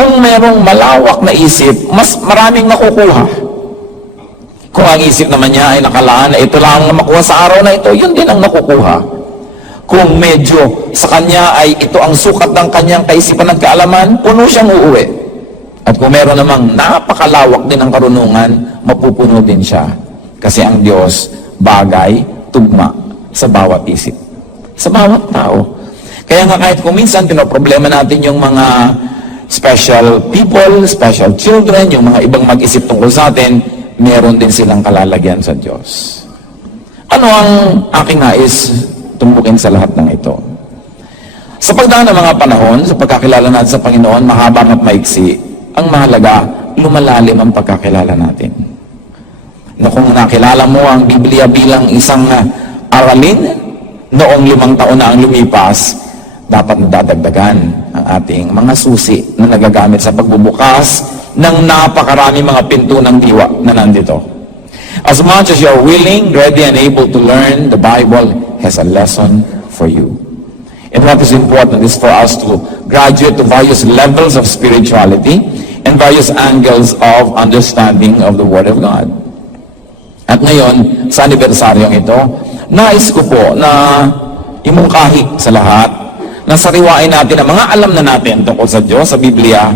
Kung merong malawak na isip, mas maraming nakukuha. Kung ang isip naman niya ay nakalaan na ito lang ang makuha sa araw na ito, yun din ang nakukuha. Kung medyo sa kanya ay ito ang sukat ng kanyang kaisipan at kaalaman, puno siyang uuwi. At kung meron namang napakalawak din ang karunungan, mapupuno din siya. Kasi ang Diyos, bagay, tugma sa bawat isip. Sa bawat tao. Kaya nga kahit kung minsan pinoproblema natin yung mga special people, special children, yung mga ibang mag-isip tungkol sa atin, meron din silang kalalagyan sa Diyos. Ano ang aking nais tumbukin sa lahat ng ito? Sa pagdaan ng mga panahon, sa pagkakilala natin sa Panginoon, mahaba at maiksi, ang mahalaga, lumalalim ang pagkakilala natin. Na kung nakilala mo ang Biblia bilang isang aralin, noong 5 taon na ang lumipas, dapat nadadagdagan ang ating mga susi na nagagamit sa pagbubukas ng napakarami mga pinto ng diwa na nandito. As much as you're willing, ready, and able to learn, the Bible has a lesson for you. And what is important is for us to graduate to various levels of spirituality and various angles of understanding of the Word of God. At ngayon, sa anibersaryong ito, nais ko po na imungkahi sa lahat na sariwain natin ang mga alam na natin tungkol sa Diyos, sa Biblia,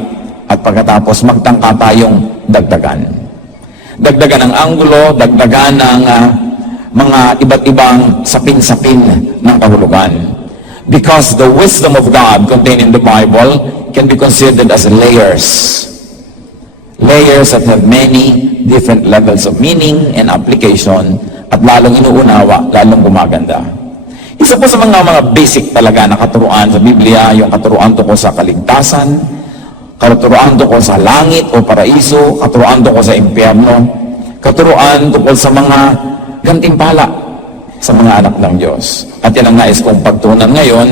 at pagkatapos magtangka tayong dagdagan. Dagdagan ng anggulo, dagdagan ng mga iba't ibang sapin-sapin ng kahulugan. Because the wisdom of God contained in the Bible can be considered as layers. Layers that have many different levels of meaning and application, at lalong inuunawa, lalong gumaganda. Isa po sa mga basic talaga na katuruan sa Biblia, yung katuruan tungkol sa kaligtasan, katuruan tungkol sa langit o paraiso, katuruan tungkol sa impyerno, katuruan tungkol sa mga gantimpala sa mga anak ng Diyos. At yan ang nais kong pagtunan ngayon,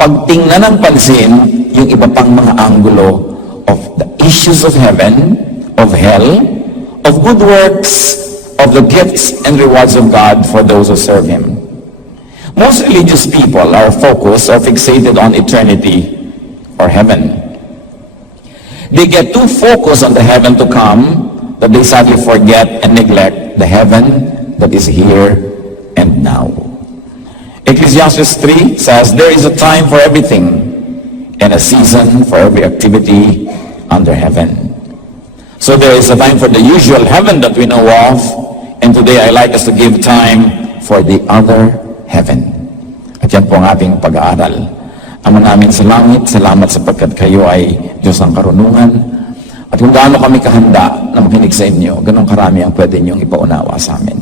pagtingnan ng pansin yung iba pang mga anggulo of the issues of heaven, of hell, of good works, of the gifts and rewards of God for those who serve Him. Most religious people are focused or fixated on eternity or heaven. They get too focused on the heaven to come that they sadly forget and neglect the heaven that is here and now. Ecclesiastes 3 says, there is a time for everything and a season for every activity under heaven. So there is a time for the usual heaven that we know of, and today I like us to give time for the other heaven. At yan po ang ating pag-aaral. Ama namin sa langit, salamat sapagkat kayo ay Diyos ng karunungan. At kung gaano kami kahanda na makinig sa inyo, ganun karami ang pwede niyong ipaunawa sa amin.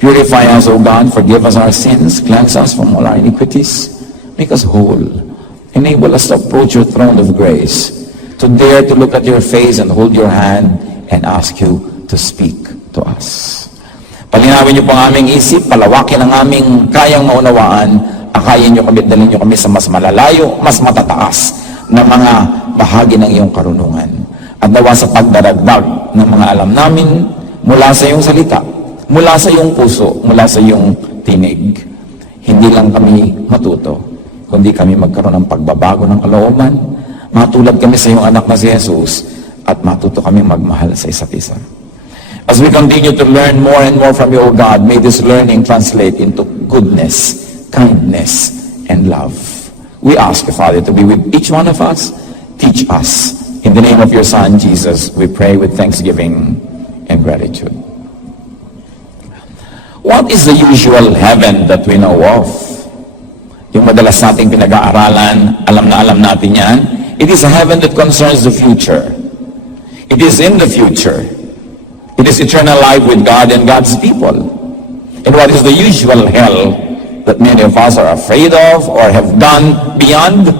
Purify us, O God, forgive us our sins, cleanse us from all our iniquities, make us whole, enable us to approach your throne of grace, to dare to look at your face and hold your hand and ask you to speak to us. Palinawin niyo po ang aming isip, palawakin ang aming kayang maunawaan, akayin niyo kami, dalhin niyo kami sa mas malalayo, mas matataas na mga bahagi ng iyong karunungan. At nawa sa pagdaragdag ng mga alam namin mula sa iyong salita, mula sa iyong puso, mula sa iyong tinig. Hindi lang kami matuto, kundi kami magkaroon ng pagbabago ng kalooban, matulad kami sa iyong anak na si Jesus, at matuto kami magmahal sa isa't isa. As we continue to learn more and more from you, O God, may this learning translate into goodness, kindness, and love. We ask you, Father, to be with each one of us. Teach us. In the name of your Son, Jesus, we pray with thanksgiving and gratitude. What is the usual heaven that we know of? Yung madalas nating pinag-aaralan, alam na alam natin yan. It is a heaven that concerns the future. It is in the future. It is eternal life with God and God's people. And what is the usual hell that many of us are afraid of or have gone beyond,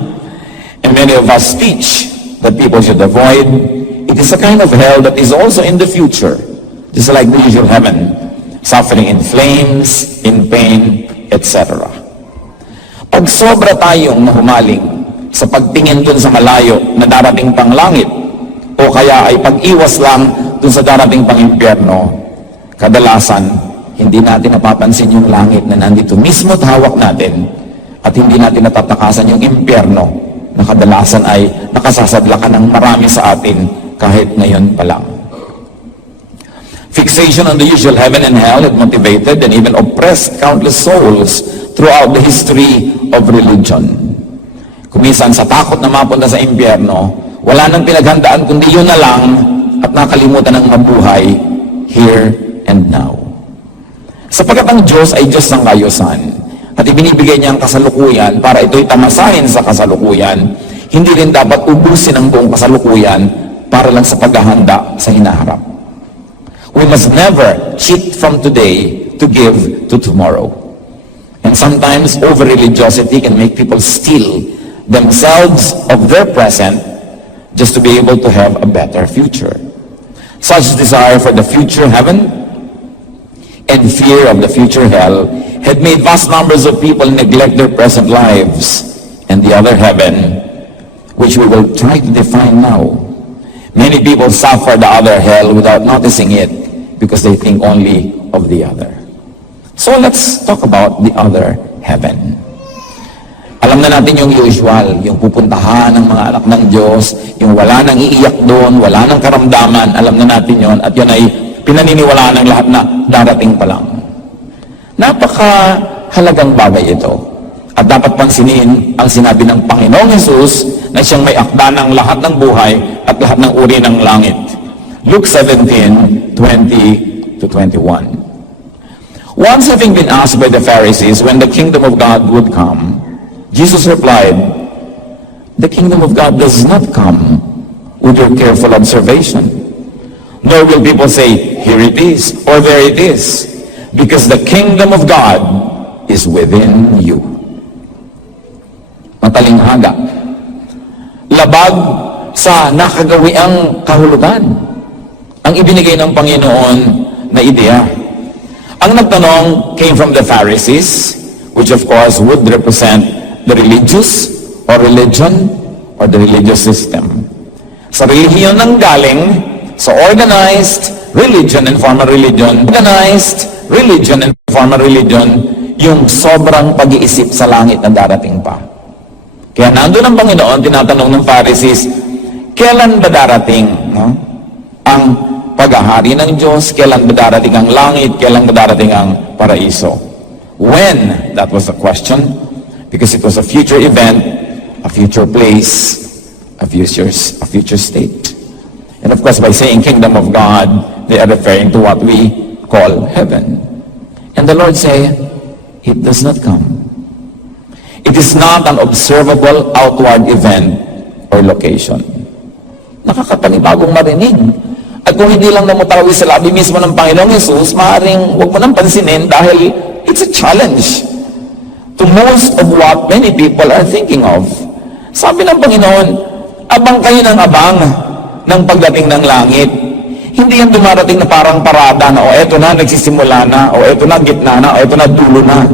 and many of us teach that people should avoid? It is a kind of hell that is also in the future, just like the usual heaven, suffering in flames, in pain, etc. Pag sobra tayong nahumaling sa pagtingin dun sa malayo na darating pang langit, o kaya ay pag-iwas lang dun sa darating pang impyerno, kadalasan, hindi natin napapansin yung langit na nandito mismo at hawak natin, at hindi natin natatakasan yung impyerno na kadalasan ay nakasasadlakan ng marami sa atin kahit ngayon pa lang. Fixation on the usual heaven and hell had motivated and even oppressed countless souls throughout the history of religion. Kumisan sa takot na mapunta sa impyerno, wala nang pinaghandaan kundi yun na lang at nakalimutan ng mabuhay here and now. Sapagkat ang Diyos ay Diyos ng kayusan at ibinibigay niya ang kasalukuyan para ito'y tamasahin sa kasalukuyan, hindi rin dapat ubusin ang buong kasalukuyan para lang sa paghahanda sa hinaharap. We must never cheat from today to give to tomorrow. And sometimes over-religiosity can make people steal themselves of their present just to be able to have a better future. Such desire for the future heaven and fear of the future hell had made vast numbers of people neglect their present lives and the other heaven, which we will try to define now. Many people suffer the other hell without noticing it because they think only of the other. So let's talk about the other heaven. Alam na natin yung usual, yung pupuntahan ng mga anak ng Diyos, yung wala nang iiyak doon, wala nang karamdaman, alam na natin yon at yun ay pinaniniwalaan ng lahat na darating pa lang. Napakahalagang bagay ito. At dapat pansinin ang sinabi ng Panginoong Hesus na siyang may akda ng lahat ng buhay at lahat ng uri ng langit. Luke 17:20-21. Once having been asked by the Pharisees when the kingdom of God would come, Jesus replied, "The kingdom of God does not come with your careful observation. Nor will people say, 'Here it is,' or 'There it is,' because the kingdom of God is within you." Matalinghaga. Labag sa nakagawiang kahulugan ang ibinigay ng Panginoon na ideya. Ang nagtanong came from the Pharisees, which of course would represent the religious or religion or the religious system. Sa relihiyon nang galing, sa organized religion and formal religion, yung sobrang pag-iisip sa langit na darating pa. Kaya nandun ang Panginoon, tinatanong ng Pharisees, kailan ba darating ang paghahari ng Diyos? Kailan ba darating ang langit? Kailan ba darating ang paraiso? When? That was the question. Because it was a future event, a future place, a future state. And of course, by saying kingdom of God, they are referring to what we call heaven. And the Lord say, it does not come. It is not an observable outward event or location. Nakakapanibagong marinig. At kung hindi lang namutawi sa labi mismo ng Panginoong Hesus, maaaring huwag mo nang pansinin dahil it's a challenge to most of what many people are thinking of. Sabi ng Panginoon, abang kayo ng abang ng pagdating ng langit. Hindi yan dumarating na parang parada na, o eto na, nagsisimula na, o eto na, gitna na, o eto na, dulo na.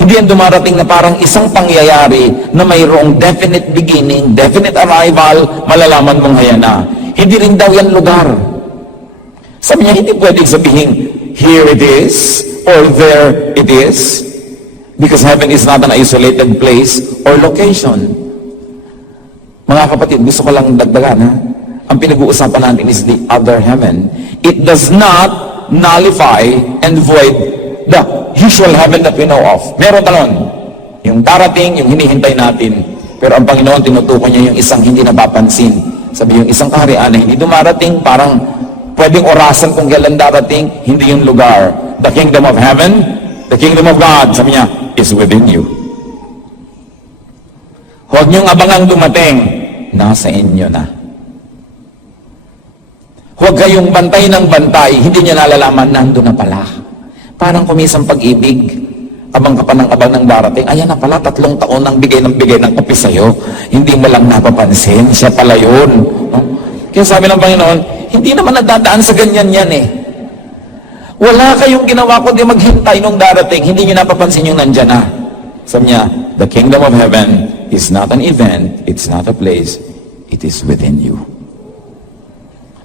Hindi yan dumarating na parang isang pangyayari na mayroong definite beginning, definite arrival, malalaman mong haya na. Hindi rin daw yan lugar. Sabi niya, hindi pwedeng sabihin, here it is, or there it is, because heaven is not an isolated place or location. Mga kapatid, gusto ko lang dagdagan, ha? Ang pinag-uusapan natin is the other heaven. It does not nullify and void the usual heaven that we know of. Meron talon. Yung darating, yung hinihintay natin. Pero ang Panginoon, tinutukoy niya yung isang hindi napapansin. Sabi yung isang kaharian na hindi dumarating, parang pwedeng orasan kung kailan darating, hindi yung lugar. The kingdom of heaven, the kingdom of God, sabi niya, is within you. Huwag niyong abangang dumating, nasa inyo na. Huwag kayong bantay ng bantay, hindi niya nalalaman, nando na pala. Parang kumisang pag-ibig, abang ka pa ng abang ng darating, ayan na pala, 3 taon nang bigay ng kape sa'yo, hindi mo lang napapansin, siya pala yun. Kaya sabi ng Panginoon, hindi naman nadadaan sa ganyan yan eh. Wala kayong ginawa kundi maghintay nung darating, hindi niyo napapansin yung nandyan na. Sabi niya, the kingdom of heaven is not an event, it's not a place, it is within you.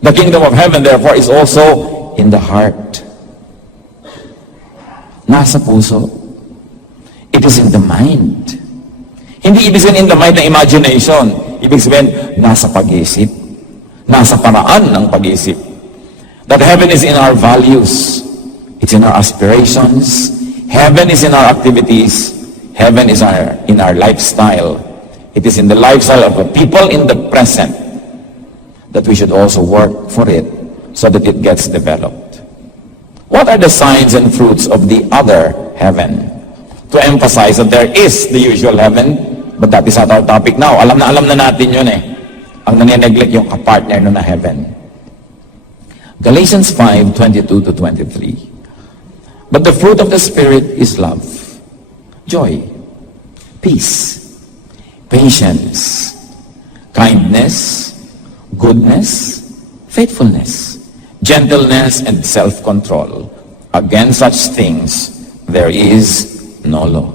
The kingdom of heaven, therefore, is also in the heart. Nasa puso. It is in the mind. Hindi ibig sabihin in the mind na imagination. Ibig sabihin, nasa pag-iisip. Nasa paraan ng pag-iisip. That heaven is in our values. It's in our aspirations. Heaven is in our activities. Heaven is in our lifestyle. It is in the lifestyle of the people in the present that we should also work for it so that it gets developed. What are the signs and fruits of the other heaven? To emphasize that there is the usual heaven, but that is not our topic now. Alam na natin yun eh. Ang nanineglect yung kapartner nun na heaven. Galatians 5:22-23. But the fruit of the Spirit is love, joy, peace, patience, kindness, goodness, faithfulness, gentleness, and self-control. Against such things, there is no law.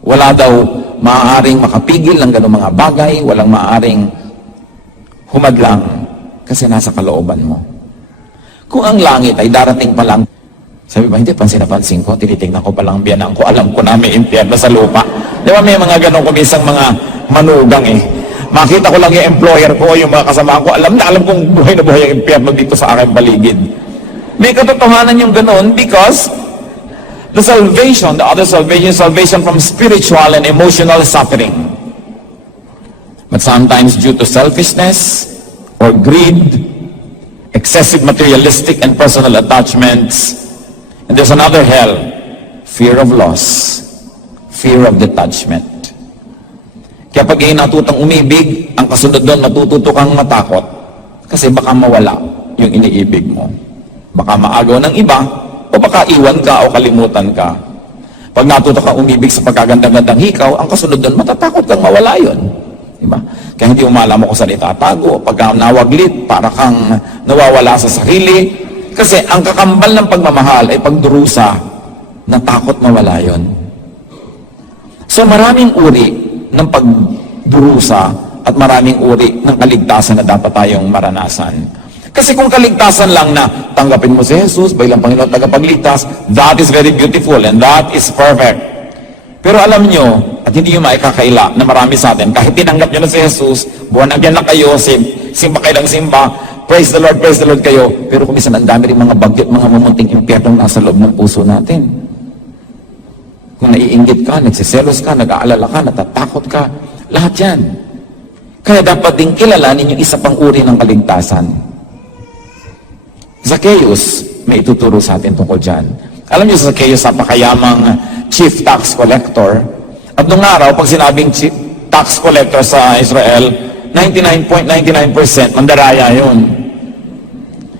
Wala daw maaaring makapigil ng ganung mga bagay, walang maaaring humadlang kasi nasa kalooban mo. Kung ang langit ay darating pa lang, sabi ba, hindi, pansin ko, tinitingnan ko palang biyanan ko, alam ko na may impyerno sa lupa. Di ba may mga ganong kumisang mga manugang eh. Makita ko lang yung employer ko, yung mga kasama ko, alam kong buhay na buhay ang impyerno dito sa aking paligid. May katotohanan yung ganon because the salvation, the other salvation, salvation from spiritual and emotional suffering. But sometimes due to selfishness or greed, excessive materialistic and personal attachments, and there's another hell, fear of loss, fear of detachment. Kaya pag natutang umibig, ang kasunod doon, matututo kang matakot kasi baka mawala yung iniibig mo. Baka maagaw ng iba, o baka iwan ka o kalimutan ka. Pag natuto kang umibig sa pagkagandang-gandang hikaw, ang kasunod doon, matatakot kang mawala yun. Diba? Kaya hindi umala mo kung saan itatago, pagka nawaglit, para kang nawawala sa sarili. Kasi ang kakambal ng pagmamahal ay pagdurusa na takot mawala yun. So maraming uri ng pagdurusa at maraming uri ng kaligtasan na dapat tayong maranasan. Kasi kung kaligtasan lang na tanggapin mo si Jesus bilang Panginoon at tagapagligtas, that is very beautiful and that is perfect. Pero alam nyo, at hindi nyo maikakaila na marami sa atin, kahit tinanggap nyo na si Jesus, buwan na na kayo, simba kayo ng simba, praise the Lord kayo, pero kumisan ang dami rin mga bagyot, mga mumunting impyerno nasa loob ng puso natin. Kung naiinggit ka, nagsiselos ka, nag-aalala ka, natatakot ka, lahat yan. Kaya dapat din kilalanin yung isa pang uri ng kaligtasan. Zacchaeus, may ituturo sa atin tungkol dyan. Alam niyo, Zacchaeus, napakayamang chief tax collector. At nung araw, pag sinabing chief tax collector sa Israel, 99.99% mandaraya yun.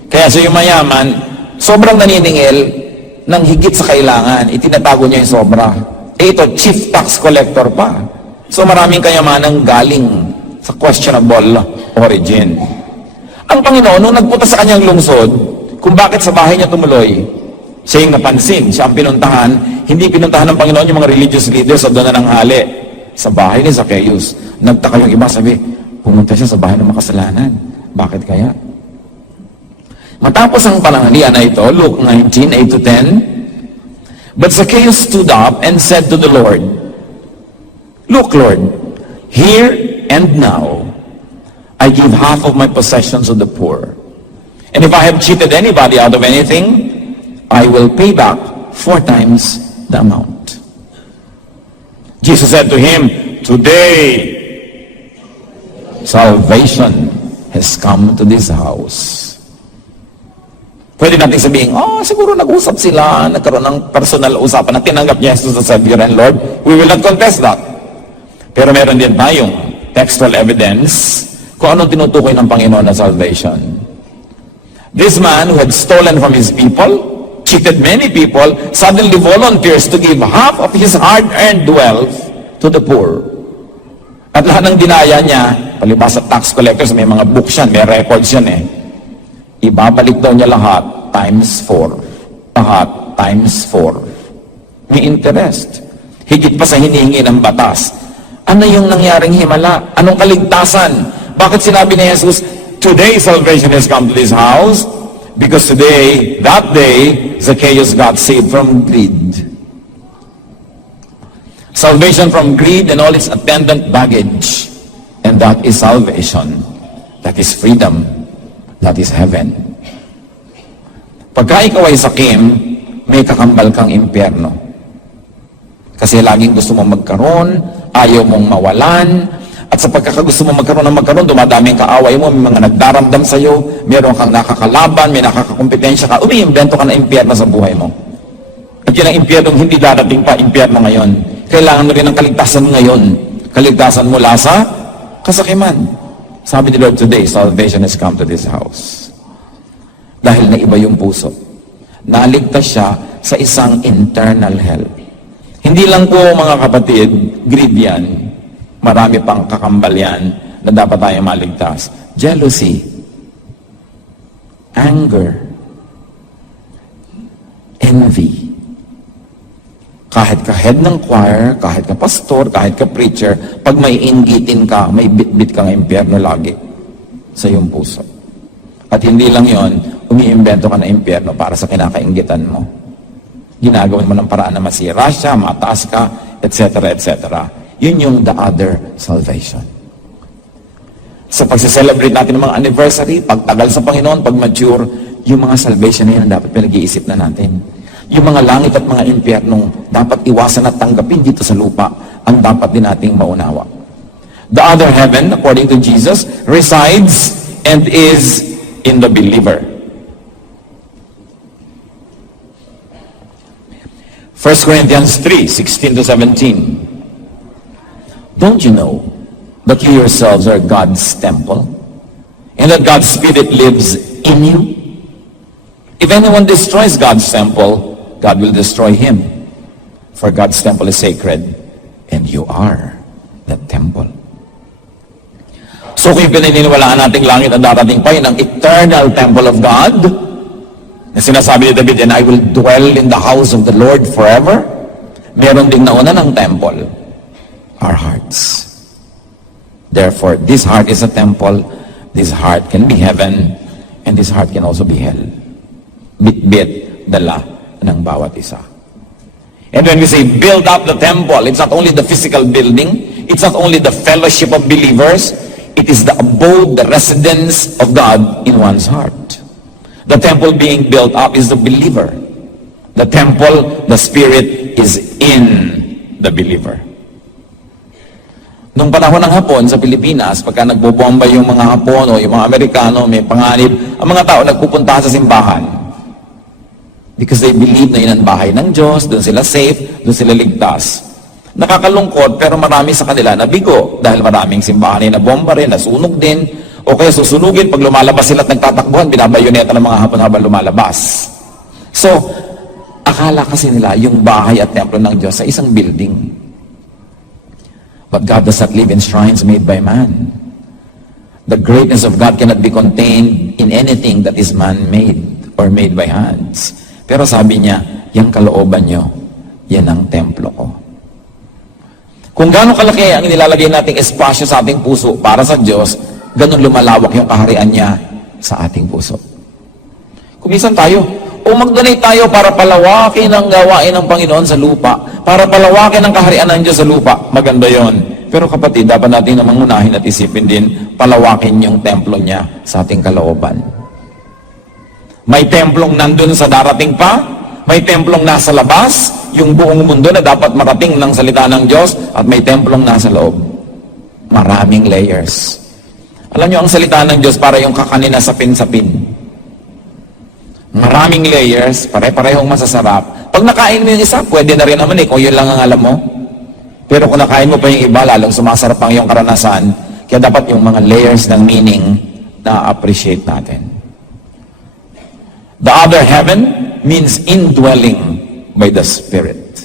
Kaya sa yung mayaman, sobrang naniningil ng higit sa kailangan. Itinatago niya yung sobra. Ito, chief tax collector pa. So maraming kayamanang galing sa questionable origin. Ang Panginoon, nung nagpunta sa kanyang lungsod, kung bakit sa bahay niya tumuloy, siya yung napansin, siya ang pinuntahan, hindi pinuntahan ng Panginoon yung mga religious leaders o doon na nanghali. Sa bahay ni Zacchaeus, nagtaka yung iba, sabi, pumunta siya sa bahay ng makasalanan. Bakit kaya? Matapos ang pananghalian na ito, Luke 19:8-10, but Zacchaeus stood up and said to the Lord, "Look, Lord, here and now, I give half of my possessions to the poor. And if I have cheated anybody out of anything, I will pay back 4 times the amount." Jesus said to him, "Today, salvation has come to this house." Pwede natin sabihin, siguro nag-usap sila, nagkaroon ng personal usapan na tinanggap niya Jesus as Savior and Lord. We will not contest that. Pero meron din tayong textual evidence kung anong tinutukoy ng Panginoon na salvation. This man who had stolen from his people, cheated many people, suddenly volunteers to give half of his hard-earned wealth to the poor. At lahat ng dinaya niya, palibas sa tax collectors, may mga books yan, may records yan eh. Ibabalik daw niya lahat times 4. Lahat times 4. May interest. Higit pa sa hinihingi ng batas. Ano yung nangyaring himala? Anong kaligtasan? Bakit sinabi ni Jesus, "Today salvation has come to this house"? Because today, that day, Zacchaeus got saved from greed. Salvation from greed and all its attendant baggage. And that is salvation. That is freedom. That is heaven. Pagka ikaw ay sakim, may kakambal kang impyerno. Kasi laging gusto mong magkaroon, ayaw mong mawalan, at sa pagkakagusto mo magkaroon, dumadami ang kaaway mo, may mga nagdaramdam sa'yo, meron kang nakakalaban, may nakakakompetensya ka, umiimbento ka na impyerno sa buhay mo. At yun ang impyernong hindi darating pa, impyerno ngayon. Kailangan mo rin ng kaligtasan ngayon. Kaligtasan mula sa kasakiman. Sabi ni Lord, today, salvation has come to this house. Dahil naiba yung puso. Naligtas siya sa isang internal hell. Hindi lang po, mga kapatid, greed yan. Marami pang kakambal yan na dapat tayo maligtas. Jealousy, anger, envy. Kahit ka head ng choir, kahit ka pastor, kahit ka preacher, pag may inggitin ka, may bit-bit kang impyerno lagi sa iyong puso. At hindi lang yon, umiimbento ka na impyerno para sa kinakainggitan mo. Ginagawin mo ng paraan na masira siya, mataas ka, etc., etc. Yun yung the other salvation. Sa pagse-celebrate natin ng mga anniversary, pagtagal sa Panginoon, pag mature, yung mga salvation na yan dapat pinag-iisip na natin. Yung mga langit at mga impyernong dapat iwasan at tanggapin dito sa lupa, ang dapat din nating maunawa. The other heaven, according to Jesus, resides and is in the believer. 1 Corinthians 3:16 to 17. Don't you know that you yourselves are God's temple and that God's Spirit lives in you? If anyone destroys God's temple, God will destroy him. For God's temple is sacred and you are the temple. So kung pinaniniwalaan nating langit ang darating pa, yun ang eternal temple of God, na sinasabi ni David, and I will dwell in the house of the Lord forever. Meron ding nauna ng temple, our hearts. Therefore, this heart is a temple, this heart can be heaven, and this heart can also be hell. Bit-bit, dala ng bawat isa. And when we say build up the temple, it's not only the physical building, it's not only the fellowship of believers, it is the abode, the residence of God in one's heart. The temple being built up is the believer. The temple, the Spirit is in the believer. Nung panahon ng Hapon sa Pilipinas, pagka nagbobomba yung mga Hapon o yung mga Amerikano, may panganib, ang mga tao nagpupunta sa simbahan. Because they believe na yun ang bahay ng Diyos, doon sila safe, doon sila ligtas. Nakakalungkot, pero marami sa kanila nabigo dahil maraming simbahan ay nabomba rin, nasunog din, o kaya susunugin, pag lumalabas sila at nagtatakbuhan, binabayoneta ng mga Hapon habang lumalabas. So, akala kasi nila yung bahay at templo ng Diyos sa isang building. But God does not live in shrines made by man. The greatness of God cannot be contained in anything that is man-made or made by hands. Pero sabi niya, yung kalooban nyo, yan ang templo ko. Kung gaano kalaki ang nilalagay nating espasyo sa ating puso para sa Diyos, ganun lumalawak yung kaharian niya sa ating puso. Kumisan tayo, o mag-donate tayo para palawakin ang gawain ng Panginoon sa lupa, para palawakin ang kaharian ng Diyos sa lupa, maganda yon. Pero kapatid, dapat natin namang unahin at isipin din, palawakin yung templo niya sa ating kalooban. May templong nandun sa darating pa, may templong nasa labas, yung buong mundo na dapat marating ng salita ng Diyos, at may templong nasa loob. Maraming layers. Alam niyo, ang salita ng Diyos para yung kakanin na sapin-sapin. Maraming layers, pare-parehong masasarap. Pag nakain mo yung isa, pwede na rin naman kung yun lang ang alam mo. Pero kung nakain mo pa yung iba, lalong sumasarap ang iyong karanasan. Kaya dapat yung mga layers ng meaning na appreciate natin. The other heaven means indwelling by the Spirit.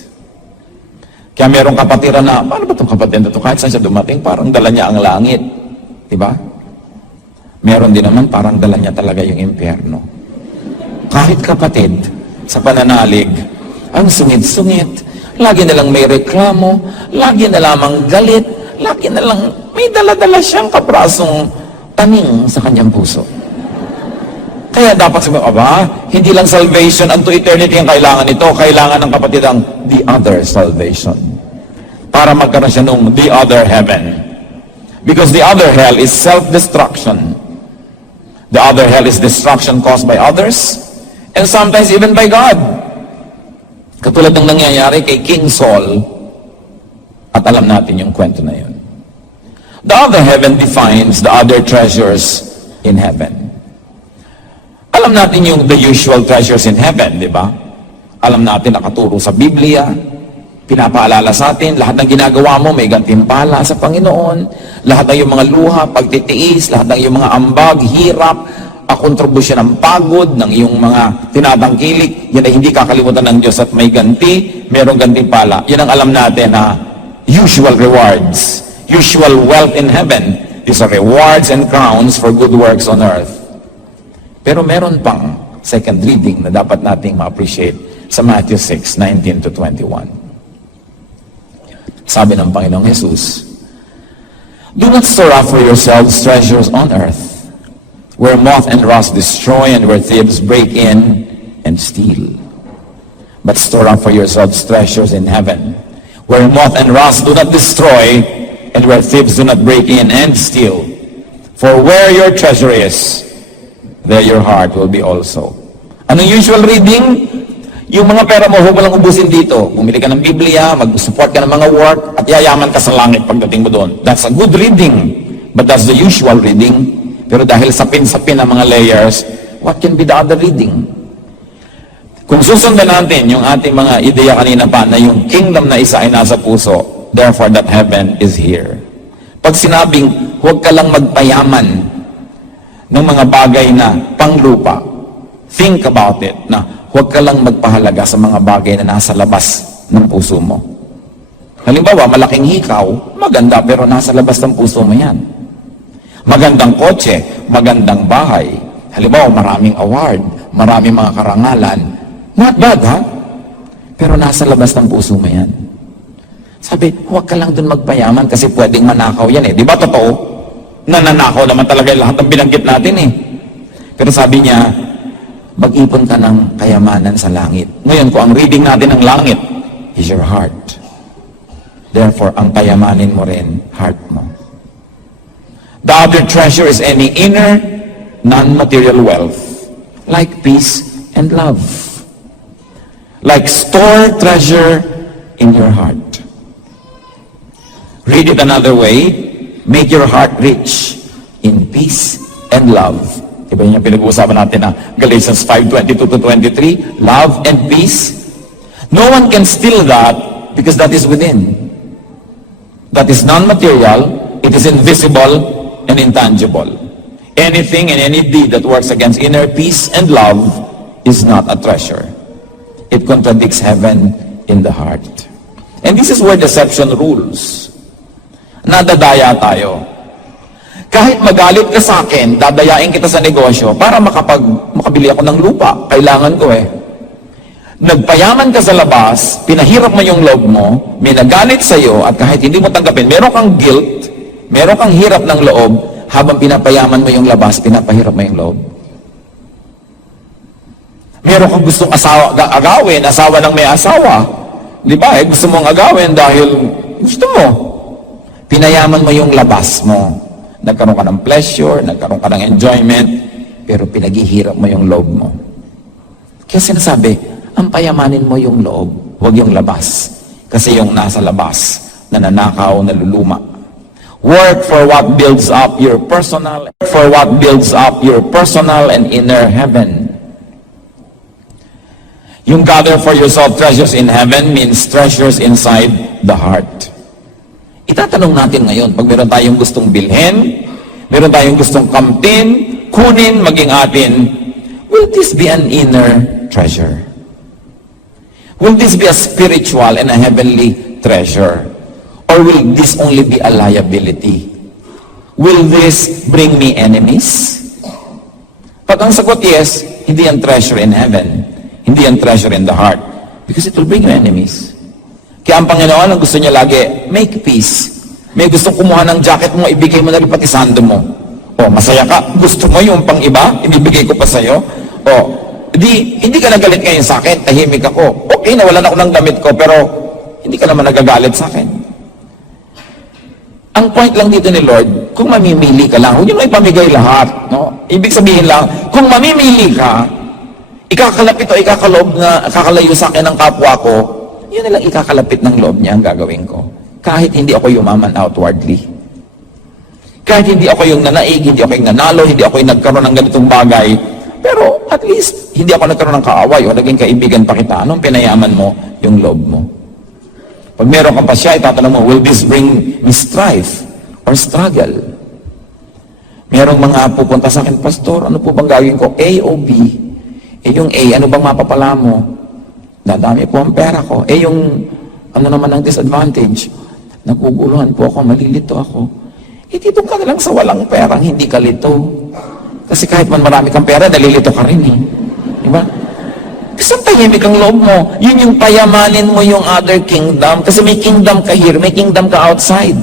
Kaya merong kapatiran na, paano ba itong kapatid na ito? Kahit saan siya dumating, parang dala niya ang langit. Diba? Meron din naman, parang dala niya talaga yung impyerno. Kahit kapatid, sa pananalig, ang sungit-sungit, lagi na lang may reklamo, lagi na lamang galit, lagi na lang may dala-dala siyang kaprasong taning sa kanyang puso. Kaya dapat sabihin, aba, hindi lang salvation unto eternity ang kailangan nito, kailangan ng kapatid ang the other salvation. para magkaroon siya nung the other heaven. Because the other hell is self-destruction. The other hell is destruction caused by others, and sometimes even by God. Katulad ng nangyayari kay King Saul, at alam natin yung kwento na yun. The other heaven defines the other treasures in heaven. Alam natin yung the usual treasures in heaven, di ba? Alam natin, nakaturo sa Biblia, pinapaalala sa atin, lahat ng ginagawa mo may gantimpala sa Panginoon, lahat ng yung mga luha, pagtitiis, lahat ng yung mga ambag, hirap, kontribusyon ng pagod, ng iyong mga tinatangkilik, yan ay hindi kakalimutan ng Diyos at may ganti, merong gantimpala. Yan ang alam natin na usual rewards, usual wealth in heaven. These are rewards and crowns for good works on earth. Pero meron pang second reading na dapat nating ma-appreciate sa Matthew 6:19 to 21. Sabi ng Panginoong Jesus, "Do not store up for yourselves treasures on earth, where moth and rust destroy and where thieves break in and steal. But store up for yourselves treasures in heaven, where moth and rust do not destroy and where thieves do not break in and steal. For where your treasure is, there your heart will be also." Anong usual reading? Yung mga pera mo, huwag mo lang ubusin dito. Bumili ka ng Biblia, mag-support ka ng mga work, at yayaman ka sa langit pagdating mo doon. That's a good reading, but that's the usual reading. Pero dahil sapin-sapin ang mga layers, what can be the other reading? Kung susundan natin yung ating mga ideya kanina pa na yung kingdom na isa ay nasa puso, therefore that heaven is here. Pag sinabing, huwag ka lang magpayaman ng mga bagay na panglupa, think about it, na huwag ka lang magpahalaga sa mga bagay na nasa labas ng puso mo. Halimbawa, malaking hikaw, maganda pero nasa labas ng puso mo yan. Magandang kotse, magandang bahay. Halimbawa, maraming award, maraming mga karangalan. Not bad, ha? Pero nasa labas ng puso mo yan. Sabi, huwag ka lang dun magpayaman kasi pwedeng manakaw yan eh. Di ba totoo? Nananakaw naman talaga lahat ng binanggit natin eh. Pero sabi niya, mag-ipon ka ng kayamanan sa langit. Ngayon, kung ang reading natin ng langit is your heart. Therefore, ang kayamanin mo rin, heart mo. The other treasure is any inner, non-material wealth, like peace and love. Like store treasure in your heart. Read it another way, make your heart rich in peace and love. Iba yung pinag-uusapan natin na Galatians 5:22 to 23, love and peace. No one can steal that because that is within. That is non-material, it is invisible, and intangible. Anything and any deed that works against inner peace and love is not a treasure. It contradicts heaven in the heart. And this is where deception rules. Nadadaya tayo. Kahit magalit ka sa akin, dadayain kita sa negosyo para makabili ako ng lupa. Kailangan ko eh. Nagpayaman ka sa labas, pinahirap mo yung loob mo, may nagalit sa'yo, at kahit hindi mo tanggapin, meron kang guilt, meron kang hirap ng loob, habang pinapayaman mo yung labas, pinapahirap mo yung loob. Meron kang gustong agawin, asawa ng may asawa. Di ba? Gusto mong agawin dahil gusto mo. Pinayaman mo yung labas mo. Nagkaroon ka ng pleasure, nagkaroon ka ng enjoyment, pero pinaghihirap mo yung loob mo. Kaya sinasabi, ang payamanin mo yung loob, huwag yung labas. Kasi yung nasa labas, nananakaw, naluluma. Work for what builds up your personal and inner heaven. Yung gather for yourself treasures in heaven means treasures inside the heart. Itatanong natin ngayon, pag meron tayong gustong bilhin, meron tayong gustong kamtin, kunin, maging atin, will this be an inner treasure? Will this be a spiritual and a heavenly treasure? Or will this only be a liability? Will this bring me enemies? Pag ang sagot yes, hindi yan treasure in heaven. Hindi yan treasure in the heart. Because it will bring you enemies. Kaya ang Panginoon, ang gusto niya lagi, make peace. May gustong kumuha ng jacket mo, ibigay mo na rin pati sando mo. O, masaya ka. Gusto mo yung pang iba, ibibigay ko pa sa'yo. O, hindi ka nagalit ngayon sa akin, tahimik ako. Okay, nawalan ako ng damit ko, pero hindi ka naman nagagalit sa akin. Ang point lang dito ni Lord, kung mamimili ka lang, huwag nyo lang ipamigay lahat. No? Ibig sabihin lang, kung mamimili ka, ikakalapit o ikakaloob na kakalayo sa akin ng kapwa ko, yun na lang ikakalapit ng loob niya ang gagawin ko. Kahit hindi ako yumaman outwardly. Kahit hindi ako yung nanaig, hindi ako yung nanalo, hindi ako yung nagkaroon ng ganitong bagay, pero at least, hindi ako nagkaroon ng kaaway o naging kaibigan pa kita. Anong pinayaman mo? Yung loob mo. Pag meron kang pasya, itatanong mo, will this bring me strife or struggle? Merong mga pupunta sa akin, Pastor, ano po bang gagawin ko? A o B? Eh yung A, ano bang mapapala mo? Dadami po ang pera ko. Eh yung, ano naman ang disadvantage? Naguguluhan po ako, malilito ako. Eh dito ka na lang sa walang perang, hindi ka lito. Kasi kahit man marami kang pera, nalilito ka rin eh. Diba? Kasi ang tahimik ang loob mo. Yun yung payamanin mo yung other kingdom. Kasi may kingdom ka here, may kingdom ka outside.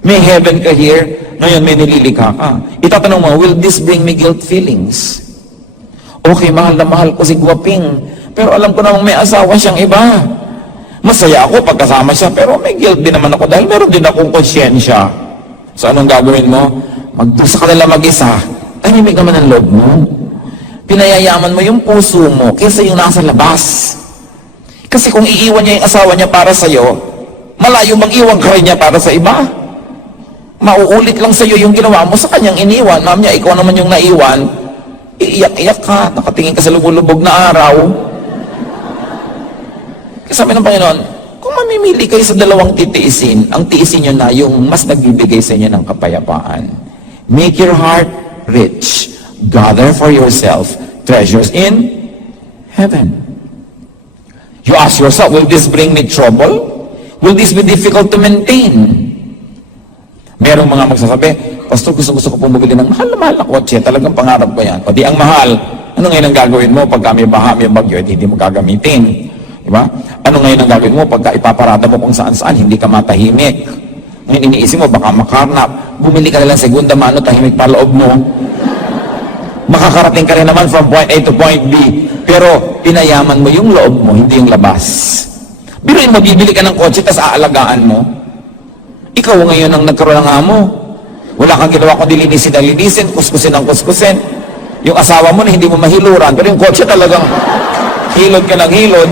May heaven ka here, ngayon may nililikha ka. Itatanong mo, will this bring me guilt feelings? Okay, mahal na mahal ko si Guwaping. Pero alam ko namang may asawa siyang iba. Masaya ako pagkasama siya, pero may guilt din naman ako dahil meron din akong konsyensya. So anong gagawin mo? Magdusa ka nila mag-isa. Tahimik naman ang loob mo. Pinayayaman mo yung puso mo kaysa yung nasa labas. Kasi kung iiwan niya yung asawa niya para sa'yo, malayo mag-iwan ka rin niya para sa iba. Mauulit lang sa'yo yung ginawa mo sa kanyang iniwan. Ma'am niya, ikaw naman yung naiwan, iiyak-iyak ka, nakatingin ka sa lumulubog na araw. Kasi sabi ng Panginoon, kung mamimili kayo sa dalawang titiisin, ang tiisin nyo na yung mas nagbibigay sa inyo ng kapayapaan. Make your heart rich. Gather for yourself treasures in heaven. You ask yourself, will this bring me trouble? Will this be difficult to maintain? Merong mga magsasabi, Pastor, gusto ko bumili ng mahal na kotse. Talagang pangarap ko yan. O di ang mahal, ano ngayon ang gagawin mo pagka may baha, may bagyo, at hindi mo gagamitin? Diba? Ano ngayon ang gagawin mo pagka ipaparada mo kung saan-saan, hindi ka matahimik? Ngayon iniisip mo, baka makarnap. Bumili ka na lang segunda mano, tahimik pa loob mo. Makakarating ka rin naman from point A to point B. Pero pinayaman mo yung loob mo, hindi yung labas. Biruin mo, bibili ka ng kotse, tas aalagaan mo. Ikaw ngayon ang nagkaroon ng amo. Wala kang ginawa kundi linisin ang linisin, kuskusin ang kuskusin. Yung asawa mo na hindi mo mahiluran, pero yung kotse talagang hilod ka ng hilod.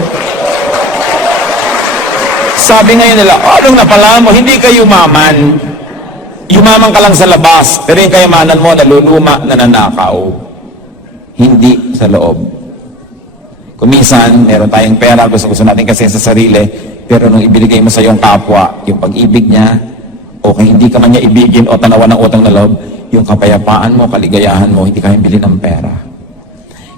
Sabi ngayon nila, anong napala mo? Hindi ka yumaman. Yumaman ka lang sa labas, pero yung kayamanan mo, naluluma, nananakaw. Hindi sa loob. Kung minsan, meron tayong pera, gusto natin kasi sa sarili, pero nung ibigay mo sa iyong kapwa, yung pag-ibig niya, o kung hindi ka man niya ibigin o tanawan ng utang na loob, yung kapayapaan mo, kaligayahan mo, hindi kayang bilhin ng pera.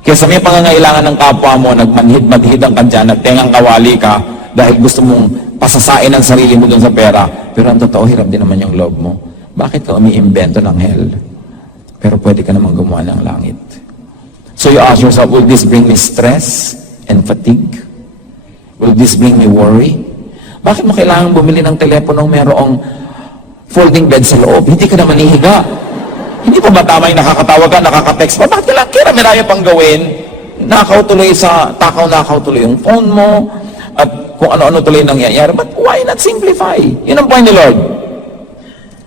Kaya sa may pangangailangan ng kapwa mo, nagmanhid-manhidang ka dyan, nagtengang kawali ka, dahil gusto mong pasasain ang sarili mo dun sa pera, pero ang totoo, hirap din naman yung loob mo. Bakit ka umiimbento ng hell? Pero pwede ka namang gumawa ng langit. So you ask yourself, will this bring me stress and fatigue? Will this bring me worry? Bakit mo kailangan bumili ng teleponong merong folding bed sa loob? Hindi ka naman hihiga. Hindi pa ba tama yung nakakatawag ka, nakaka-text pa? Bakit kailangan kira marami pang gawin? Takaw-nakaw tuloy yung phone mo, at kung ano-ano tuloy nangyayari. But why not simplify? Yun ang point ni Lord.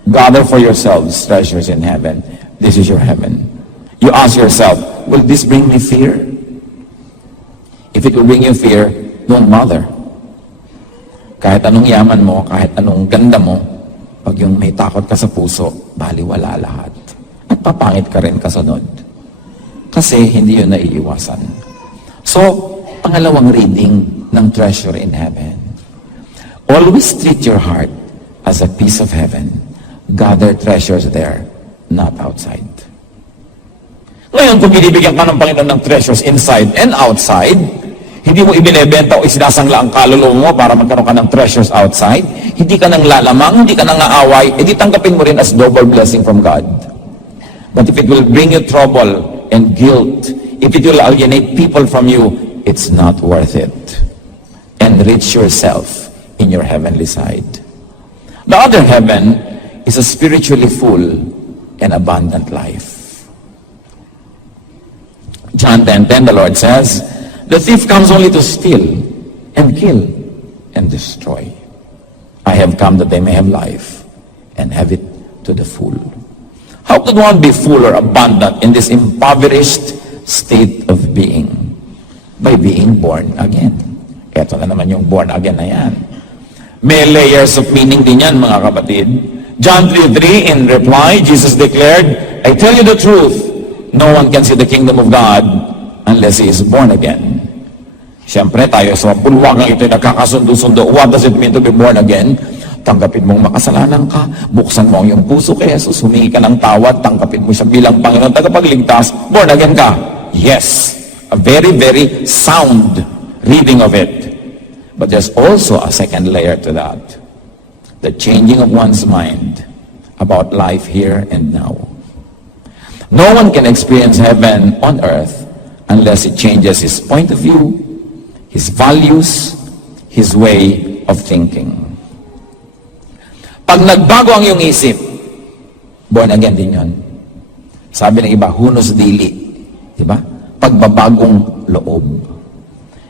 Gather for yourselves treasures in heaven. This is your heaven. You ask yourself, will this bring me fear? If it will bring you fear, don't bother. Kahit anong yaman mo, kahit anong ganda mo, pag yung may takot ka sa puso, baliwala lahat. At papangit ka rin kasunod. Kasi hindi yun naiiwasan. So, pangalawang reading ng treasure in heaven. Always treat your heart as a piece of heaven. Gather treasures there, not outside. Ngayon, kung binibigyan ka ng Panginoon ng treasures inside and outside, hindi mo ibinebenta o isinasangla ang kaluluwa mo para magkaroon ka ng treasures outside, hindi ka nang lalamang, hindi ka nang aaway, edi tanggapin mo rin as double blessing from God. But if it will bring you trouble and guilt, if it will alienate people from you, it's not worth it. Enrich yourself in your heavenly side. The other heaven is a spiritually full and abundant life. John 10:10, the Lord says, the thief comes only to steal and kill and destroy. I have come that they may have life and have it to the full. How could one be full or abundant in this impoverished state of being? By being born again. Ito na naman yung born again na yan. May layers of meaning din yan, mga kapatid. John 3:3, in reply, Jesus declared, I tell you the truth, no one can see the kingdom of God unless he is born again. Siyempre, tayo sa bulwagang ito nagkakasundo-sundo. What does it mean to be born again? Tanggapin mong makasalanan ka, buksan mo ang iyong puso kay Jesus, humingi ka ng tawad, tanggapin mo siya bilang Panginoon, tagapagligtas, born again ka. Yes, a very, very sound reading of it. But there's also a second layer to that. The changing of one's mind about life here and now. No one can experience heaven on earth unless he changes his point of view, his values, his way of thinking. Pag nagbago ang iyong isip, born again din yun. Sabi ng iba, hunos dili. Diba? Pagbabagong loob.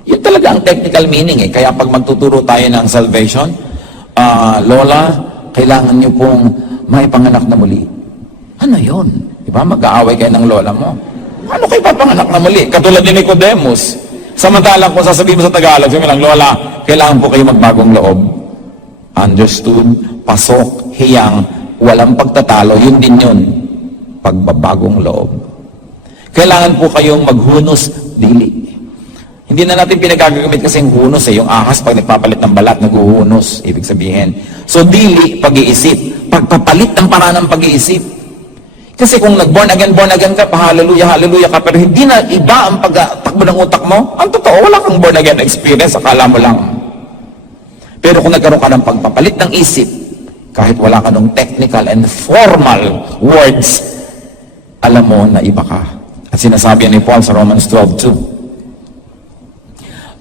Yun talaga ang technical meaning eh. Kaya pag magtuturo tayo ng salvation, Lola, kailangan niyo pong may panganak na muli. Ano yun? Diba? Mag-aaway kayo ng lola mo. Ano kayo papanganak na muli? Katulad ni Nicodemus. Samantalang kung sasabihin mo sa Tagalog, sabi lang, Lola, kailangan po kayo magbagong loob. Understood, pasok, hiyang, walang pagtatalo, yun din yun. Pagbabagong loob. Kailangan po kayong maghunos dili. Hindi na natin pinagagamit kasi yung hunos eh. Yung ahas pag nagpapalit ng balat, naghuhunos. Ibig sabihin. So dili, pag-iisip. Pagpapalit ng paraan ng pag-iisip. Kasi kung nag-born again ka, hallelujah, hallelujah ka, pero hindi na iba ang pagtakbo ng utak mo, ang totoo, wala kang born again experience, akala mo lang. Pero kung nagkaroon ka ng pagpapalit ng isip, kahit wala ka ng technical and formal words, alam mo na iba ka. At sinasabi ni Paul sa Romans 12:2,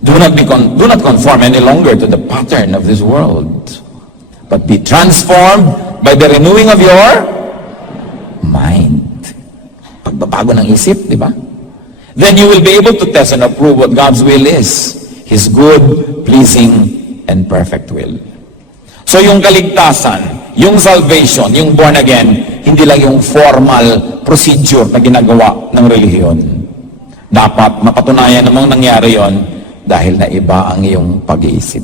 Do not conform any longer to the pattern of this world, but be transformed by the renewing of your mind. Pagbabago ng isip, di ba? Then you will be able to test and approve what God's will is, His good, pleasing, and perfect will. So yung kaligtasan, yung salvation, yung born again, hindi lang yung formal procedure na ginagawa ng relihiyon. Dapat mapatunayan namang nangyari yon dahil na iba ang iyong pag-iisip.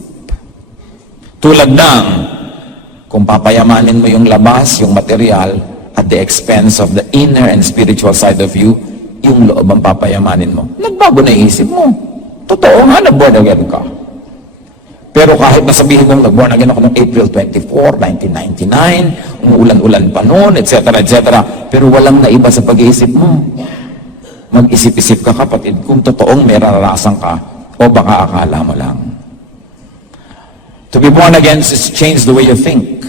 Tulad ng kung papayamanin mo yung labas, yung material, at the expense of the inner and spiritual side of you, yung loob ang papayamanin mo. Nagbago na isip mo. Totoo nga, nag-born again ka. Pero kahit nasabihin mong nag-born again ako noong April 24, 1999, umuulan-ulan pa noon, etc., etc., pero walang naiba sa pag-iisip mo. Mag-isip-isip ka, kapatid, kung totoong may naranasan ka, o baka akala mo lang. To be born again is to change the way you think.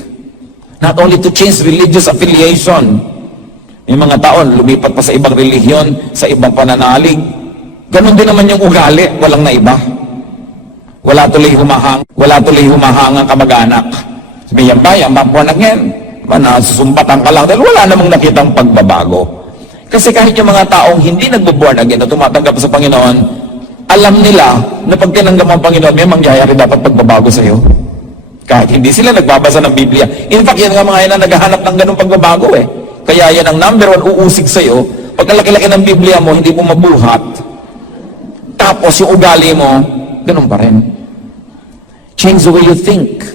Not only to change religious affiliation. Yung mga tao, lumipat pa sa ibang relihiyon, sa ibang pananalig. Ganon din naman yung ugali, walang naiba. Wala tuloy humahang ang kamag-anak. Sabi, yan ba born again? Nasusumbatan ka lang dahil wala namang nakitang pagbabago. Kasi kahit yung mga taong hindi nagbo-born again na tumatanggap sa Panginoon, alam nila na pag tinanggap ang Panginoon, may mangyayari dapat pagbabago sa iyo. Kahit hindi sila nagbabasa ng Biblia. In fact, yan nga mga yan na naghahanap ng ganung pagbabago eh. Kaya yan ang number 1 uusig sa iyo. Pag laki-laki ng Biblia mo, hindi mo mabuhat. Tapos yung ugali mo, ganun pa rin. Change the way you think.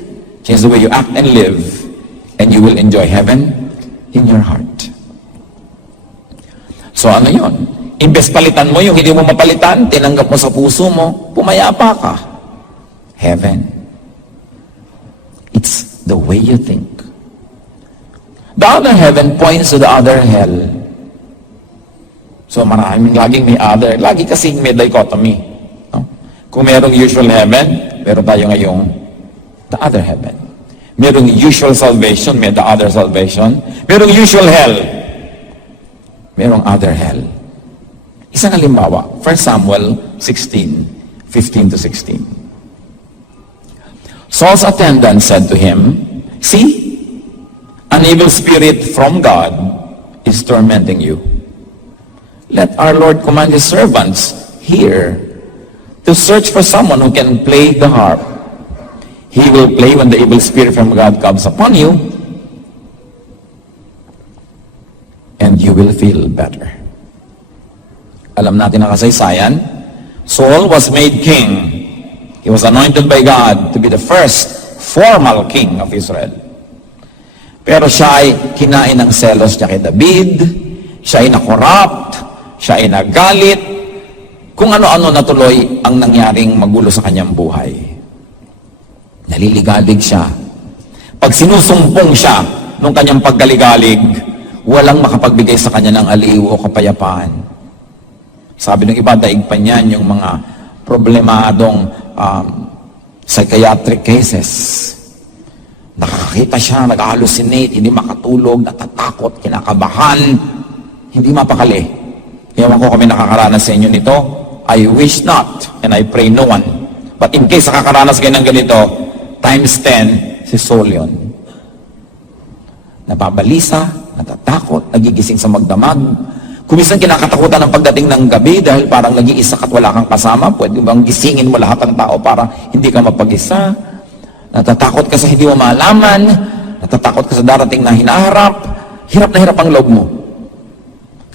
Change the way you act and live. And you will enjoy heaven in your heart. So ano yun? Imbes palitan mo yung hindi mo mapalitan, tinanggap mo sa puso mo, pumayapa ka. Heaven. It's the way you think. The other heaven points to the other hell. So maraming laging may other, lagi kasing may dichotomy. No? Kung merong usual heaven, meron tayo ngayong the other heaven. Merong usual salvation, may the other salvation. Merong usual hell, merong other hell. Isang halimbawa, 1 Samuel 16, 15 to 16. Saul's attendant said to him, See, an evil spirit from God is tormenting you. Let our Lord command his servants here to search for someone who can play the harp. He will play when the evil spirit from God comes upon you, you will feel better. Alam natin ang kasaysayan. Saul was made king. He was anointed by God to be the first formal king of Israel. Pero siya ay kinain ng selos niya kay David, siya ay na-corrupt, siya ay nagalit, kung ano-ano natuloy ang nangyaring magulo sa kanyang buhay. Naliligalig siya. Pag sinusumpong siya nung kanyang paggaligalig, walang makapagbigay sa kanya ng aliw o kapayapaan. Sabi ng iba, daig pa niyan yung mga problemadong psychiatric cases. Nakakakita siya, nag-hallucinate, hindi makatulog, natatakot, kinakabahan, hindi mapakali. Ewan ko kami nakakaranas sa inyo nito. I wish not, and I pray no one. But in case nakakaranas kayo ng ganito, times 10, si Saul yun. Nababalisa, natatakot, nagigising sa magdamag. Kumisan kinakatakutan ng pagdating ng gabi dahil parang nag-iisa at wala kang kasama. Pwede bang gisingin mo lahat ng tao para hindi ka mapag-isa? Natatakot ka sa hindi mo maalaman. Natatakot ka sa darating na hinaharap. Hirap na hirap ang loob mo.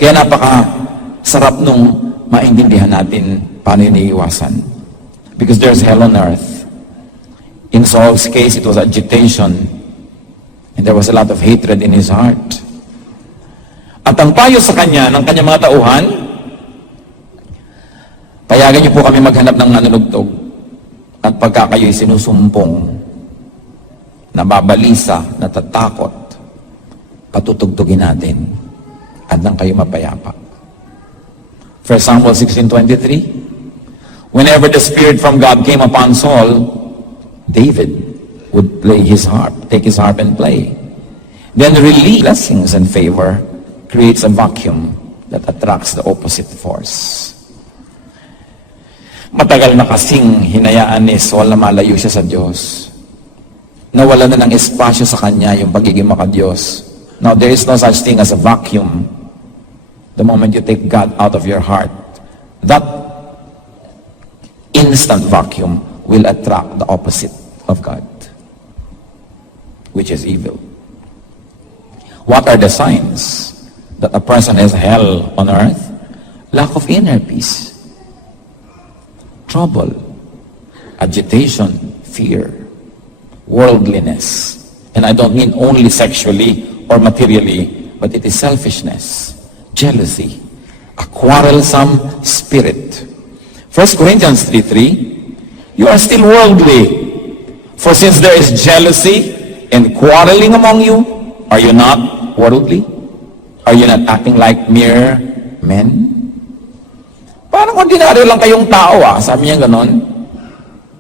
Kaya napaka-sarap nung maintindihan natin paano iniiwasan. Because there's hell on earth. In Saul's case, it was agitation. And there was a lot of hatred in his heart. At ang payo sa kanya, ng kanyang mga tauhan, payagan niyo po kami maghanap ng manunugtog. At pagka kayo'y sinusumpong, nababalisa, natatakot, patutugtugin natin at nang kayo mapayapa. 1 Samuel 16:23, whenever the Spirit from God came upon Saul, David would play his harp, take his harp and play. Then release blessings and favor creates a vacuum that attracts the opposite force. Matagal na kasing hinayaan ni Saul na malayo siya sa Diyos. Nawala na ng espasyo sa kanya yung pagiging makadiyos. Now, there is no such thing as a vacuum. The moment you take God out of your heart, that instant vacuum will attract the opposite of God, which is evil. What are the signs that a person has hell on earth? Lack of inner peace, trouble, agitation, fear, worldliness. And I don't mean only sexually or materially, but it is selfishness, jealousy, a quarrelsome spirit. 1 Corinthians 3:3, you are still worldly. For since there is jealousy and quarreling among you, are you not worldly? Are you not acting like mere men? Parang ordinaryo lang kayong tao sabi niya ganon.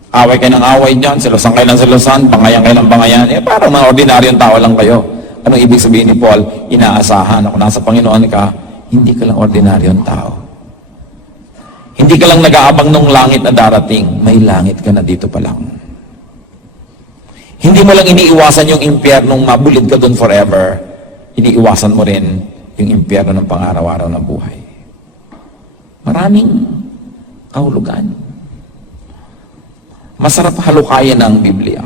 Away kayo ng away dyan, silusan kayo ng silusan, bangayan kayo ng bangayan. Parang mga ordinaryong tao lang kayo. Anong ibig sabihin ni Paul? Inaasahan, kung nasa Panginoon ka, hindi ka lang ordinaryong tao. Hindi ka lang nag-aabang ng langit na darating, may langit ka na dito pa lang. Hindi mo lang iniiwasan yung impyernong mabulid ka dun forever, iniiwasan mo rin yung impyerno ng pang-araw-araw na buhay. Maraming kahulugan. Masarap halukayan ng Biblia.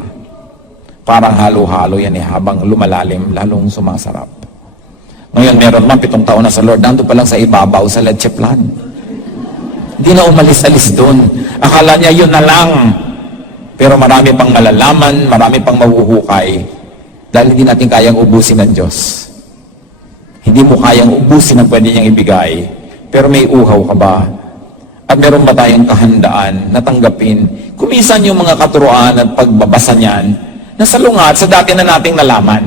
Parang halo-halo yan habang lumalalim, lalong sumasarap. Ngayon meron man 7 taon na sa Lord, nandun pa lang sa ibabaw sa leche plan. Hindi na umalis-alis doon. Akala niya yun na lang. Pero marami pang malalaman, marami pang mahuhukay dahil hindi natin kayang ubusin ng Diyos. Hindi mo kayang ubusin ang pwede niyang ibigay, pero may uhaw ka ba? At meron ba tayong kahandaan na tanggapin? Kumisan yung mga katuruan at pagbabasa niyan, nasalungat sa dati na nating nalaman.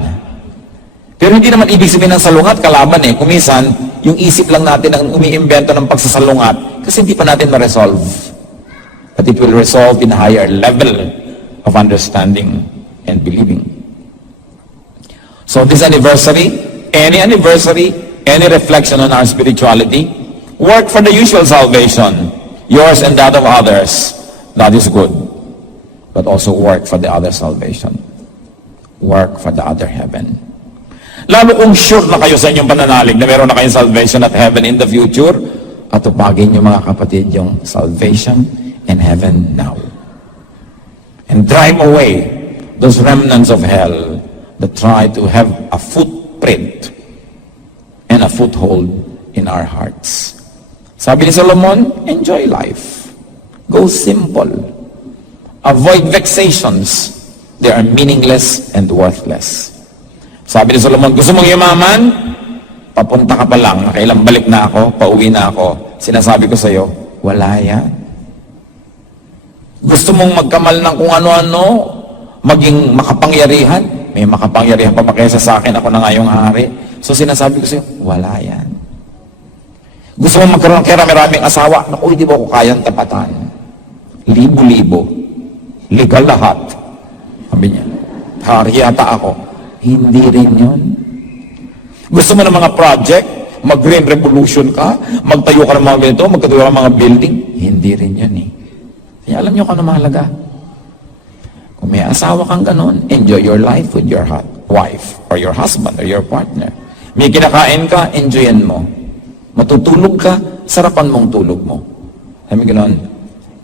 Pero hindi naman ibig sabihin ng salungat, kalaban Kumisan, yung isip lang natin ang umiimbento ng pagsasalungat kasi hindi pa natin ma-resolve. But it will resolve in a higher level of understanding and believing. So this anniversary, any reflection on our spirituality, work for the usual salvation, yours and that of others. That is good. But also work for the other salvation. Work for the other heaven. Lalo kung sure na kayo sa inyong pananalig na meron na kayong salvation at heaven in the future, atupagin niyo mga kapatid yung salvation and heaven now. And drive away those remnants of hell that try to have a footprint and a foothold in our hearts. Sabi ni Solomon, enjoy life. Go simple. Avoid vexations. They are meaningless and worthless. Sabi ni Solomon, gusto mong yumaman? Papunta ka pa lang, nakailang balik na ako, pauwi na ako. Sinasabi ko sa'yo, wala yan. Gusto mong magkamal ng kung ano-ano, maging makapangyarihan? May makapangyarihan pa ba kaysa sa akin, ako na nga yung hari. So sinasabi ko sa'yo, wala yan. Gusto mong magkaroon ng maraming asawa? Naku, hindi ba ako kayang tapatan? Libo-libo. Legal lahat. Sabi niya, hari yata ako. Hindi rin yun. Gusto mo ng mga project? Mag-green revolution ka? Magtayo ka ng mga ganito? Magtayo ka ng mga building? Hindi rin yun eh. Kaya alam niyo kung ano mahalaga. Kung may asawa kang ganon, enjoy your life with your wife or your husband or your partner. May kinakain ka, enjoyan mo. Matutulog ka, sarapan mong tulog mo. Sabi ganon,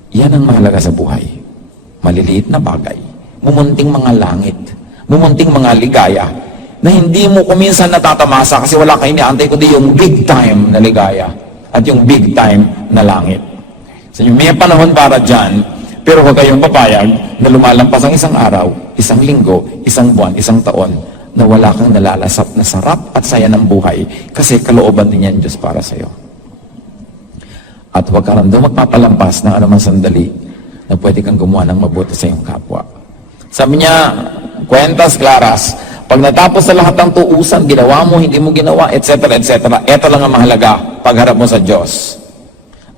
yan ang mahalaga sa buhay. Maliliit na bagay. Mumunting mga langit. Mumunting mga ligaya na hindi mo kuminsan natatamasa kasi wala kayo niantay kundi yung big time na ligaya at yung big time na langit. So, may panahon para dyan, pero huwag kayong papayag na lumalampas ang isang araw, isang linggo, isang buwan, isang taon, na wala kang nalalasap na sarap at saya ng buhay kasi kalooban din yan Diyos para sa'yo. At huwag ka rin daw magpapalampas ng anumang sandali na pwede kang gumawa ng mabuti sa iyong kapwa. Sabi niya, Cuentas Claras, pag natapos sa lahat ng tuusan, ginawa mo, hindi mo ginawa, etc., etc., ito lang ang mahalaga pagharap mo sa Diyos.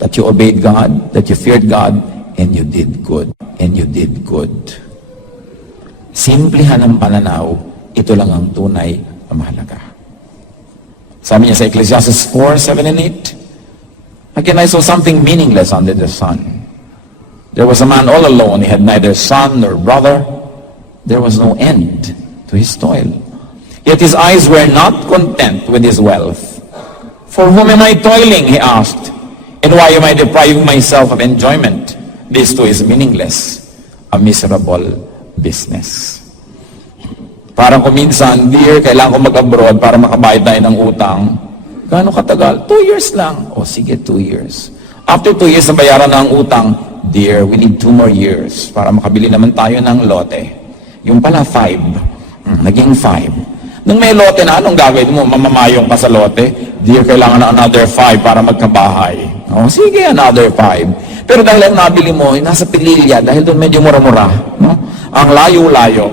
That you obeyed God, that you feared God, and you did good. And you did good. Simplihan ang pananaw, ito lang ang tunay na mahalaga. Sabi niya sa Ecclesiastes 4, 7 and 8, again, I saw something meaningless under the sun. There was a man all alone. He had neither son nor brother. There was no end to his toil. Yet his eyes were not content with his wealth. For whom am I toiling, he asked, and why am I depriving myself of enjoyment? This too is meaningless, a miserable business. Parang kung minsan, dear, kailangan ko mag-abroad para makabayad tayo ng utang. Gaano katagal? 2 years lang. O sige, 2 years. After 2 years na bayaran na ang utang, dear, we need 2 more years para makabili naman tayo ng lote. Yung pala 5. Naging 5. Nung may lote na, anong gagawin mo? Mamamayong ka sa lote? Dear, kailangan na another 5 para magkabahay. O sige, another 5. Pero dahil ang nabili mo, nasa Pililya, dahil doon medyo mura-mura, no? Ang layo-layo.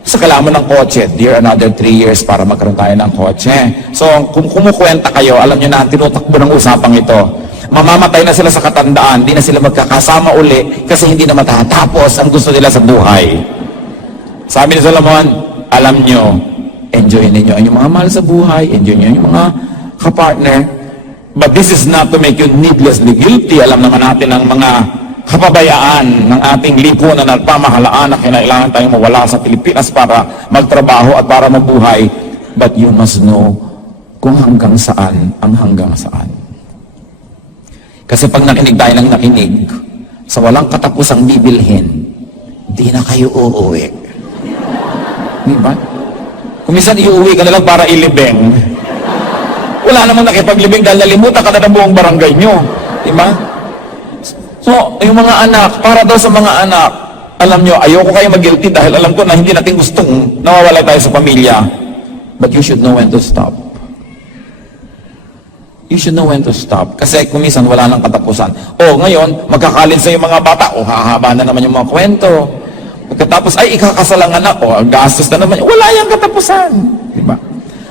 Sa kailangan mo ng kotse, dear, another 3 years para magkaroon tayo ng kotse. So, kung kumukwenta kayo, alam nyo na, tinutakbo ng usapang ito. Mamamatay na sila sa katandaan, di na sila magkakasama uli kasi hindi na matatapos ang gusto nila sa buhay. Sabi ni Solomon, alam nyo, enjoy ninyo ang inyong mga mahal sa buhay, enjoy nyo yung mga kapartner, but this is not to make you needlessly guilty. Alam naman natin ang mga kapabayaan ng ating lipunan at pamahalaan na kailangan tayong mawala sa Pilipinas para magtrabaho at para mabuhay, but you must know kung hanggang saan ang hanggang saan. Kasi pag nakinig tayo ng nakinig, sa walang katapusang bibilhin, di na kayo uuwi. Diba? Kung minsan iuwi ka na lang para ilibing, wala namang nakipaglibing dahil nalimutan ka na ng buong barangay nyo. Diba? So, yung mga anak, para daw sa mga anak, alam nyo, ayoko kayo mag-guilty dahil alam ko na hindi natin gustong nawawala tayo sa pamilya. But you should know when to stop. You should know when to stop. Kasi kung minsan wala nang katapusan. O ngayon, magkakalin sa yung mga bata. O hahaba na naman yung mga kwento. Pagkatapos, ay ikakasal ang anak. O gastos na naman. Wala yung katapusan. Diba?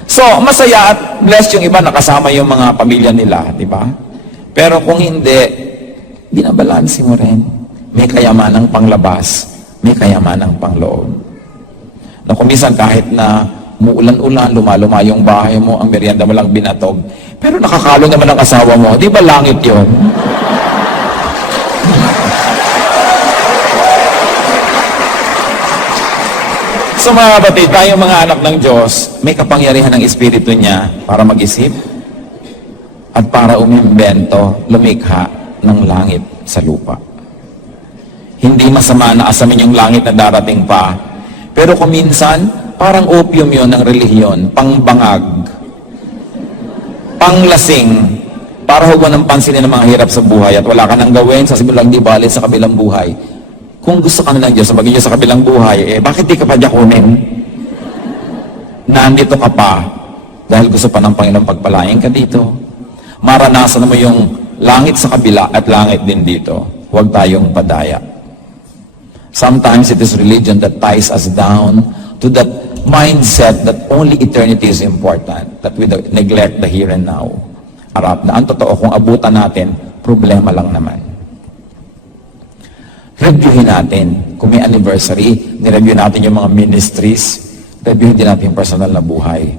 So, masaya at blessed yung iba nakasama yung mga pamilya nila. Diba? Pero kung hindi, binabalansi mo rin. May kayamanang panglabas. May kayamanang pangloob. Na kung minsan kahit na muulan-ulan, lumaluma yung bahay mo, ang merienda mo lang binatog. Pero nakakalo naman ang asawa mo. Di ba langit yun? So mga kapatid, tayong mga anak ng Diyos, may kapangyarihan ng Espiritu niya para mag-isip at para umimbento, lumikha ng langit sa lupa. Hindi masama na asamin yung langit na darating pa. Pero kung minsan, parang opium yun ng relihiyon, pangbangag. panglasing, para huwag ng pansinin ng mga hirap sa buhay at wala ka nang gawin, sasabihin lang di bali sa kabilang buhay. Kung gusto ka na ng Diyos, sabagay Diyos sa kabilang buhay, bakit di ka pa diyakunin? Nandito ka pa dahil gusto pa ng Panginoon pagpalain ka dito. Maranasan mo yung langit sa kabila at langit din dito. Huwag tayong padaya. Sometimes it is religion that ties us down to that mindset that only eternity is important, that we neglect the here and now. Harap na ang totoo, kung abutan natin, problema lang naman. Reviewin natin. Kung may anniversary, nireview natin yung mga ministries, reviewin din natin yung personal na buhay.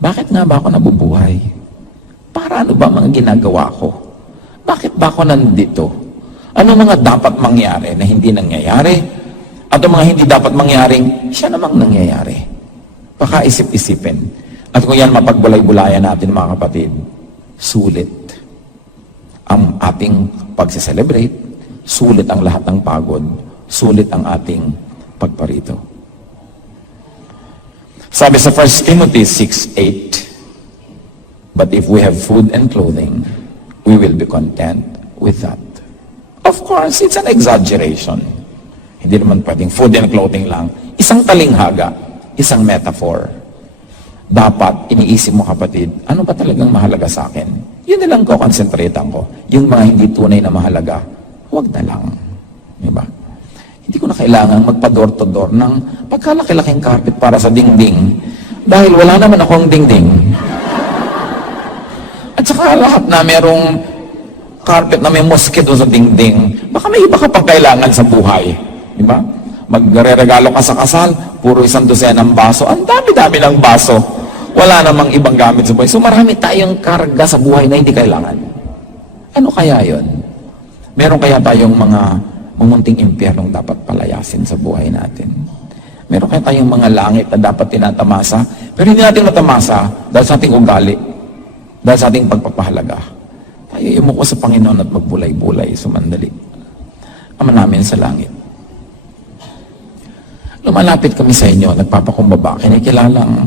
Bakit nga ba ako nabubuhay? Para ano ba mga ginagawa ko? Bakit ba ako nandito? Ano mga dapat mangyari na hindi nangyayari? At ang mga hindi dapat mangyaring, siya namang nangyayari. Pakaisip-isipin. At kung yan mapagbulay-bulayan natin, mga kapatid, sulit ang ating pagse-celebrate, sulit ang lahat ng pagod, sulit ang ating pagparito. Sabi sa 1 Timothy 6:8, but if we have food and clothing, we will be content with that. Of course, it's an exaggeration. Hindi naman pwedeng food and clothing lang. Isang talinghaga, isang metaphor. Dapat, iniisip mo kapatid, ano ba talagang mahalaga sa akin? Yun na lang ko, konsentratan ko. Yung mga hindi tunay na mahalaga, huwag na lang. Diba? Hindi ko na kailangan magpa-door-to-door ng pagkalaki-laking carpet para sa dingding. Dahil wala naman akong dingding. At saka lahat na merong carpet na may mosquito sa dingding, baka may iba ka pang kailangan sa buhay. Diba? Magre-regalo ka sa kasal, puro 100 ng baso. Ang dami-dami ng baso. Wala namang ibang gamit sa buhay. So marami tayong karga sa buhay na hindi kailangan. Ano kaya yon? Meron kaya tayong mga mumunting impyernong dapat palayasin sa buhay natin? Meron kaya tayong mga langit na dapat tinatamasa, pero hindi natin matamasa dahil sa ating ugali, dahil sa ating pagpapahalaga. Tayo yumuko sa Panginoon at magbulay-bulay, sumandali. Ama namin sa langit, lumalapit kami sa inyo, nagpapakumbaba, kinikilalang